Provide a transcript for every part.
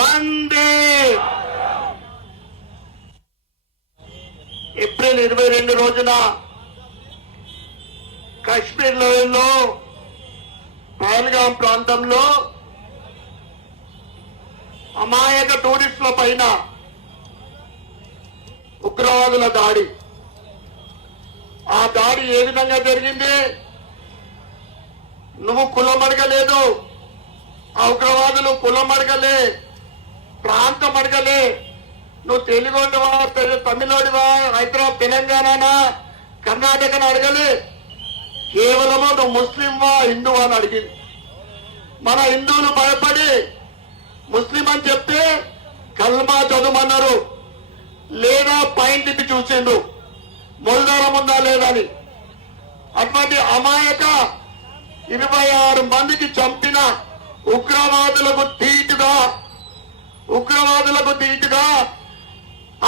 వందే. April 22 రోజున కాశ్మీర్ లోయలో పహల్గాం ప్రాంతంలో అమాయక టూరిస్టుల పైన ఉగ్రవాదుల దాడి. ఆ దాడి ఏ విధంగా జరిగింది? నువ్వు కులం అడగలేదు, ఆ ఉగ్రవాదులు కులం అడగలే, ప్రాంతం అడగలే, నువ్వు తెలుగుడివా, తమిళోడివా, హైదరాబాద్ తెలంగాణనా, కర్ణాటకను అడగలే. కేవలము నువ్వు ముస్లింవా హిందువా అని అడిగింది. మన హిందువులు భయపడి ముస్లిం అని చెప్తే కల్మా చదువుమన్నారు, లేదా పైన తిప్పి చూసిండు మొలదారం ఉందా లేదని. అటువంటి అమాయక 26 మందికి చంపిన ఉగ్రవాదులకు ధీటుగా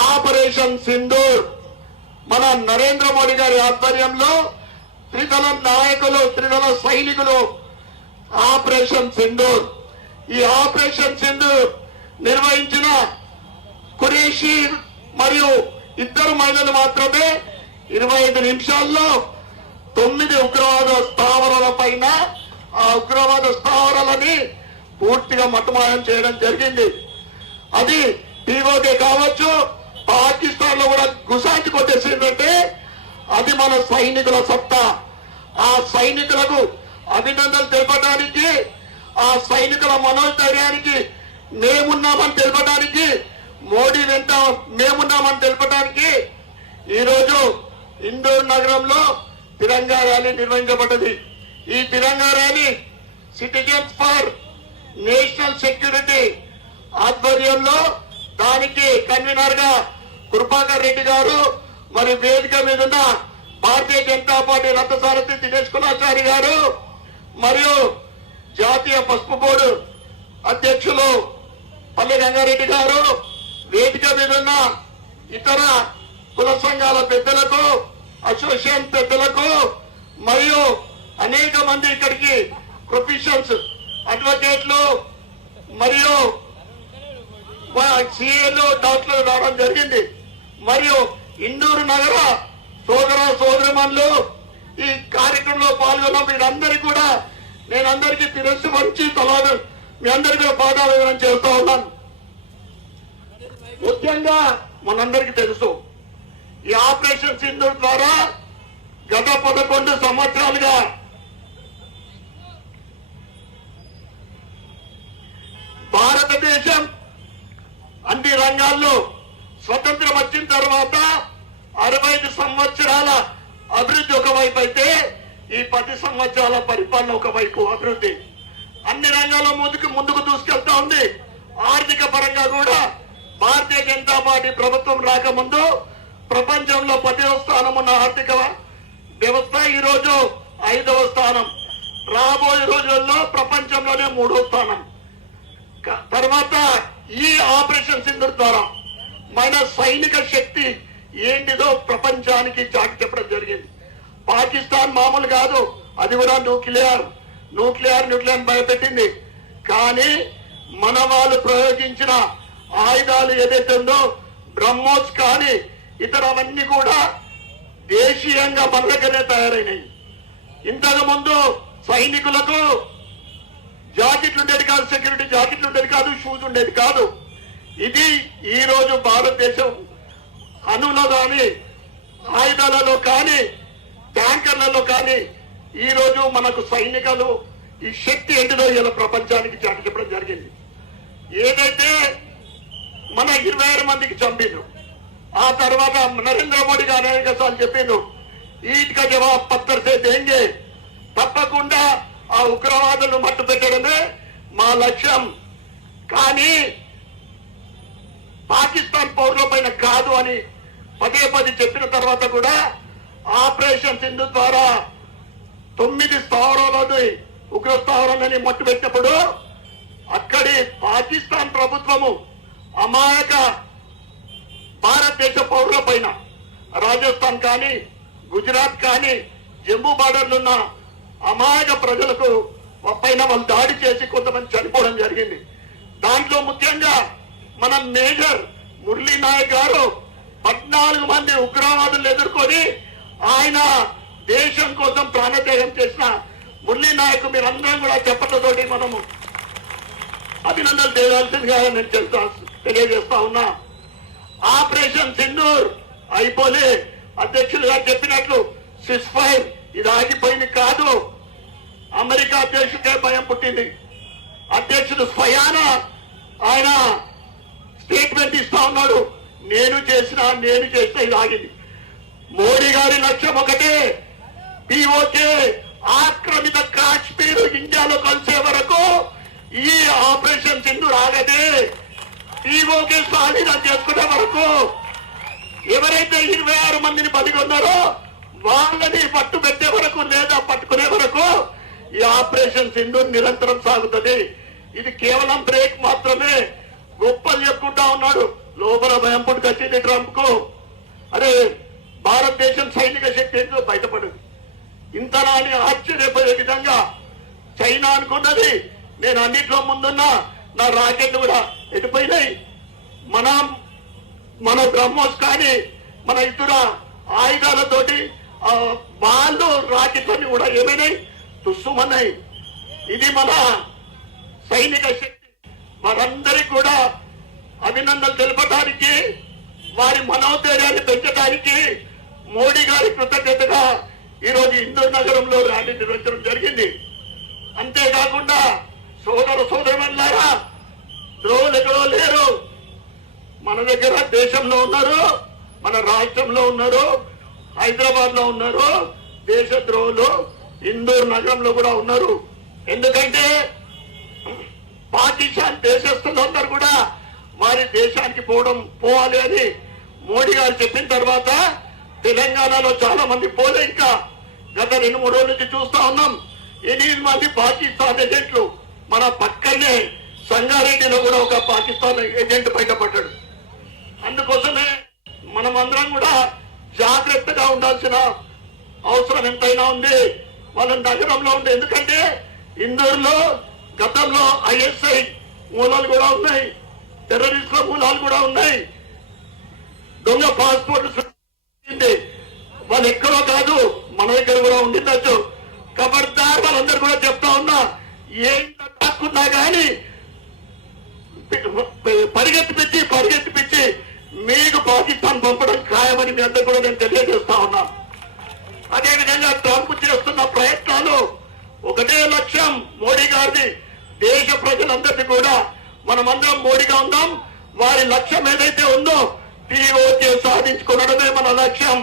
ఆపరేషన్ సింధూర్ మన నరేంద్ర మోడీ గారి ఆధ్వర్యంలో త్రిదళ నాయకులు, త్రిదళ సైనికులు ఆపరేషన్ సింధూర్, ఈ ఆపరేషన్ సింధూర్ నిర్వహించిన ఖురేషీ మరియు 2 మహిళలు మాత్రమే 25 నిమిషాల్లో 9 ఉగ్రవాద స్థావరాల పైన ఆ ఉగ్రవాద స్థావరాలని పూర్తిగా మట్టుమాయం చేయడం జరిగింది. అది పీఓకే కావచ్చు, పాకిస్తాన్ లో కూడా గుసాటి కొట్టేసిందంటే అది మన సైనికుల సత్తా. ఆ సైనికులకు అభినందనలు తెలపడానికి, ఆ సైనికుల మనోధైర్యానికి మేమున్నామని తెలపడానికి, మోడీ వెంట మేమున్నామని తెలపడానికి ఈరోజు ఇందూర్ నగరంలో తిరంగా ర్యాలీ నిర్వహించబడ్డది. ఈ Tiranga rally citizens for national security ఆధ్వర్యంలో దానికి కన్వీనర్ గా కృపాకర్ రెడ్డి గారు, మరి వేదిక మీద ఉన్న భారతీయ జనతా పార్టీ రథసారథి దినేష్ కులాచారి గారు, మరియు జాతీయ పసుపు బోర్డు అధ్యక్షులు పల్లి రంగారెడ్డి గారు, వేదిక మీద ఉన్న ఇతర కుల సంఘాల పెద్దలకు, అసోసియేషన్ పెద్దలకు, మరియు అనేక మంది ఇక్కడికి ప్రొఫెషనల్స్, అడ్వకేట్లు మరియు సిఏలు, డాక్టర్లు రావడం జరిగింది. మరియు ఇందూరు నగర సోదర సోదరిమణులు ఈ కార్యక్రమంలో పాల్గొన్న మీరందరికీ కూడా నేను అందరికీ తిరస్సు మంచి తలాలు మీ అందరికీ పాదాభివందనం చేస్తూ ఉన్నాను. ముఖ్యంగా మనందరికీ తెలుసు, ఈ ఆపరేషన్ సింధూర్ ద్వారా గత 11 సంవత్సరాలుగా భారతదేశం అన్ని రంగాల్లో స్వతంత్రం వచ్చిన తర్వాత 65 సంవత్సరాల అభివృద్ధి ఒకవైపు అయితే, ఈ 10 సంవత్సరాల పరిపాలన ఒకవైపు అభివృద్ధి అన్ని రంగాల్లో ముందుకు దూసుకెళ్తా ఉంది. ఆర్థిక పరంగా కూడా భారతీయ జనతా పార్టీ ప్రభుత్వం రాకముందు ప్రపంచంలో 10వ స్థానం ఉన్న ఆర్థిక వ్యవస్థ ఈరోజు 5వ స్థానం, రాబోయే రోజుల్లో ప్రపంచంలోనే 3వ స్థానం. తర్వాత ఈ ఆపరేషన్ సింధూర్ ద్వారా మన సైనిక శక్తి ఏంటిదో ప్రపంచానికి చాటి చెప్పడం జరిగింది. పాకిస్తాన్ మామూలు కాదు, అది కూడా న్యూక్లియర్ భయపెట్టింది. కానీ మన వాళ్ళు ప్రయోగించిన ఆయుధాలు ఏదైతే ఉందో బ్రహ్మోస్ కానీ ఇతరవన్నీ కూడా దేశీయంగా మన దగ్గరే తయారైనాయి. ఇంతకు ముందు సైనికులకు జాకెట్లు ఉండేది కాదు, సెక్యూరిటీ జాకెట్లు ఉండేది కాదు, షూస్ ఉండేది కాదు. ఇది ఈ రోజు భారతదేశం అణువులో కానీ, ఆయుధాలలో కానీ, ట్యాంకర్లలో కానీ ఈ రోజు మనకు సైనికులు ఈ శక్తి ఏంటిదో ఇలా ప్రపంచానికి చాటి చెప్పడం జరిగింది. ఏదైతే మన 26 మందికి చంపిండ్రు, ఆ తర్వాత నరేంద్ర మోడీ గారు అనేక సార్లు చెప్పిండ్రు, ఈట్ కా జవాబ్ పత్తర్ సే దేంగే, తప్పకుండా ఆ ఉగ్రవాదులను మట్టు పెట్టడమే మా లక్ష్యం. కానీ పాకిస్తాన్ పౌరుల పైన కాదు అని పదే చెప్పిన తర్వాత కూడా ఆపరేషన్ సింధూర్ ద్వారా 9 స్థావరాలని ఉగ్ర స్థావరాలని మట్టు పెట్టినప్పుడు అక్కడి పాకిస్తాన్ ప్రభుత్వము అమాయక భారతదేశ పౌరుల పైన రాజస్థాన్ కానీ, గుజరాత్ కానీ, జమ్మూ బార్డర్లు ఉన్న అమాయక ప్రజలకు పైన వాళ్ళు దాడి చేసి కొంతమంది చనిపోవడం జరిగింది. దాంట్లో ముఖ్యంగా మన మేజర్ మురళీ నాయక్ గారు 14 మంది ఉగ్రవాదులు ఎదుర్కొని ఆయన దేశం కోసం ప్రాణత్యాగం చేసిన మురళీ నాయక్ మీరందరం కూడా చెప్పట్లతోటి మనము అభినందనలు చేయాల్సిందిగా నేను తెలియజేస్తా ఉన్నా. ఆపరేషన్ సింధూర్ అయిపోలే. అధ్యక్షులు గారు చెప్పినట్లు సిస్ఫైర్ ఇది ఆగిపోయింది కాదు. అమెరికా అధ్యక్షుడికే భయం పుట్టింది. అధ్యక్షుడు స్వయాన ఆయన స్టేట్మెంట్ ఇస్తా ఉన్నాడు, నేను చేసిన ఇది ఆగింది. మోడీ గారి లక్ష్యం ఒకటే, పిఓకే ఆక్రమిత కాశ్మీర్ ఇండియాలో కలిసే వరకు ఈ ఆపరేషన్ సింధూర్ ఆగదే. పిఓకే స్వాధీనం చేసుకునే వరకు ఎవరైతే 26 మందిని బతికొన్నారో వాళ్ళని పట్టు పెట్టే వరకు లేదా పట్టుకునే వరకు ఈ ఆపరేషన్ సింధూర్ నిరంతరం సాగుతుంది. ఇది కేవలం బ్రేక్ మాత్రమే. గొప్పలు చెప్పుకుంటా ఉన్నాడు, లోపల భయం పుట్టుకొచ్చింది ట్రంప్ కు. అరే భారతదేశం సైనిక శక్తి ఏంటో బయటపడింది. ఇంతలా అని ఆశ్చర్యపోయే విధంగా చైనా అనుకున్నది నేను అన్నిట్లో ముందున్నా, నా రాకెట్లు కూడా ఎటుపోయినాయి. మన బ్రహ్మోస్ కానీ మన ఇతర ఆయుధాలతోటి వాళ్ళు రాకెట్లన్నీ కూడా ఏమైనాయి, తుస్సుమన్నాయి. ఇది మన సైనిక శక్తి. వారందరికీ కూడా అభినందనలు తెలపడానికి, వారి మనోధైర్యాన్ని పెంచడానికి మోడీ గారి కృతజ్ఞతగా ఈరోజు ఇందూర్ నగరంలో ర్యాలీ నిర్వహించడం జరిగింది. అంతేకాకుండా సోదరులారా, ద్రోవులు ఎక్కడో లేరు, మన దగ్గర దేశంలో ఉన్నారు, మన రాష్ట్రంలో ఉన్నారు, హైదరాబాద్ లో ఉన్నారు. దేశ ద్రోవులు ఇందూర్ నగరంలో కూడా ఉన్నారు. ఎందుకంటే పాకిస్తాన్ దేశస్తులందరూ కూడా వారి దేశానికి పోవాలి అని మోడీ గారు చెప్పిన తర్వాత తెలంగాణలో చాలా మంది పోలే. ఇంకా గత 2-3 రోజుల నుంచి చూస్తా ఉన్నాం 8 మంది పాకిస్తాన్ ఏజెంట్లు. మన పక్కనే సంగారెడ్డిలో కూడా ఒక పాకిస్తాన్ ఏజెంట్ బయటపడ్డాడు. అందుకోసమే మనమందరం కూడా జాగ్రత్తగా ఉండాల్సిన అవసరం ఎంతైనా ఉంది. వాళ్ళ నగరంలో ఉంది. ఎందుకంటే ఇందూరులో గతంలో ఐఎస్ఐ మూలాలు కూడా ఉన్నాయి, టెర్రరిస్టుల మూలాలు కూడా ఉన్నాయి, దొంగ పాస్పోర్ట్ వాళ్ళు ఎక్కడో కాదు మన దగ్గర కూడా ఉండిందచ్చు. ఖబర్దార్ వాళ్ళందరూ కూడా చెప్తా ఉన్నా, ఏం దాక్కున్నా కానీ పరిగెత్తిపించి మీకు పాకిస్తాన్ పంపడం ఖాయమని మీ అందరూ కూడా నేను తెలియజేస్తా ఉన్నా. అదేవిధంగా ట్రంప్ చేస్తున్న ప్రయత్నాలు ఒకటే లక్ష్యం మోడీ గారిది. దేశ ప్రజలందరినీ కూడా మనమందరం మోడీగా ఉందాం. వారి లక్ష్యం ఏదైతే ఉందో పిఓకే సాధించుకోవడమే మన లక్ష్యం.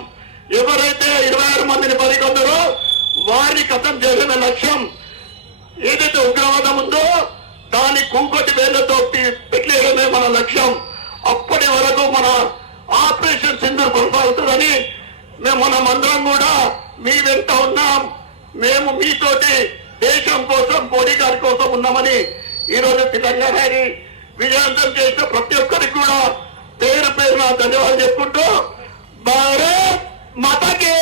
ఎవరైతే 26 మందిని బలికొందరో వారిని ఖతం చేసిన లక్ష్యం. ఏదైతే ఉగ్రవాదం ఉందో దాన్ని కుంకొట్టి వేళ్లతో పెట్టలేయడమే మన లక్ష్యం. అప్పటి వరకు మన ఆపరేషన్ సింధూర్ కొనసాగుతుందని మనమందరం కూడా మీ వెంట ఉన్నాం. మేము మీతోటి దేశం కోసం, మోడీ గారి కోసం ఉన్నామని ఈరోజు తెలంగాణని విజయవంతం చేసిన ప్రతి ఒక్కరికి కూడా పేరున ధన్యవాదాలు చెప్పుకుంటూ భారత్ మాతాకి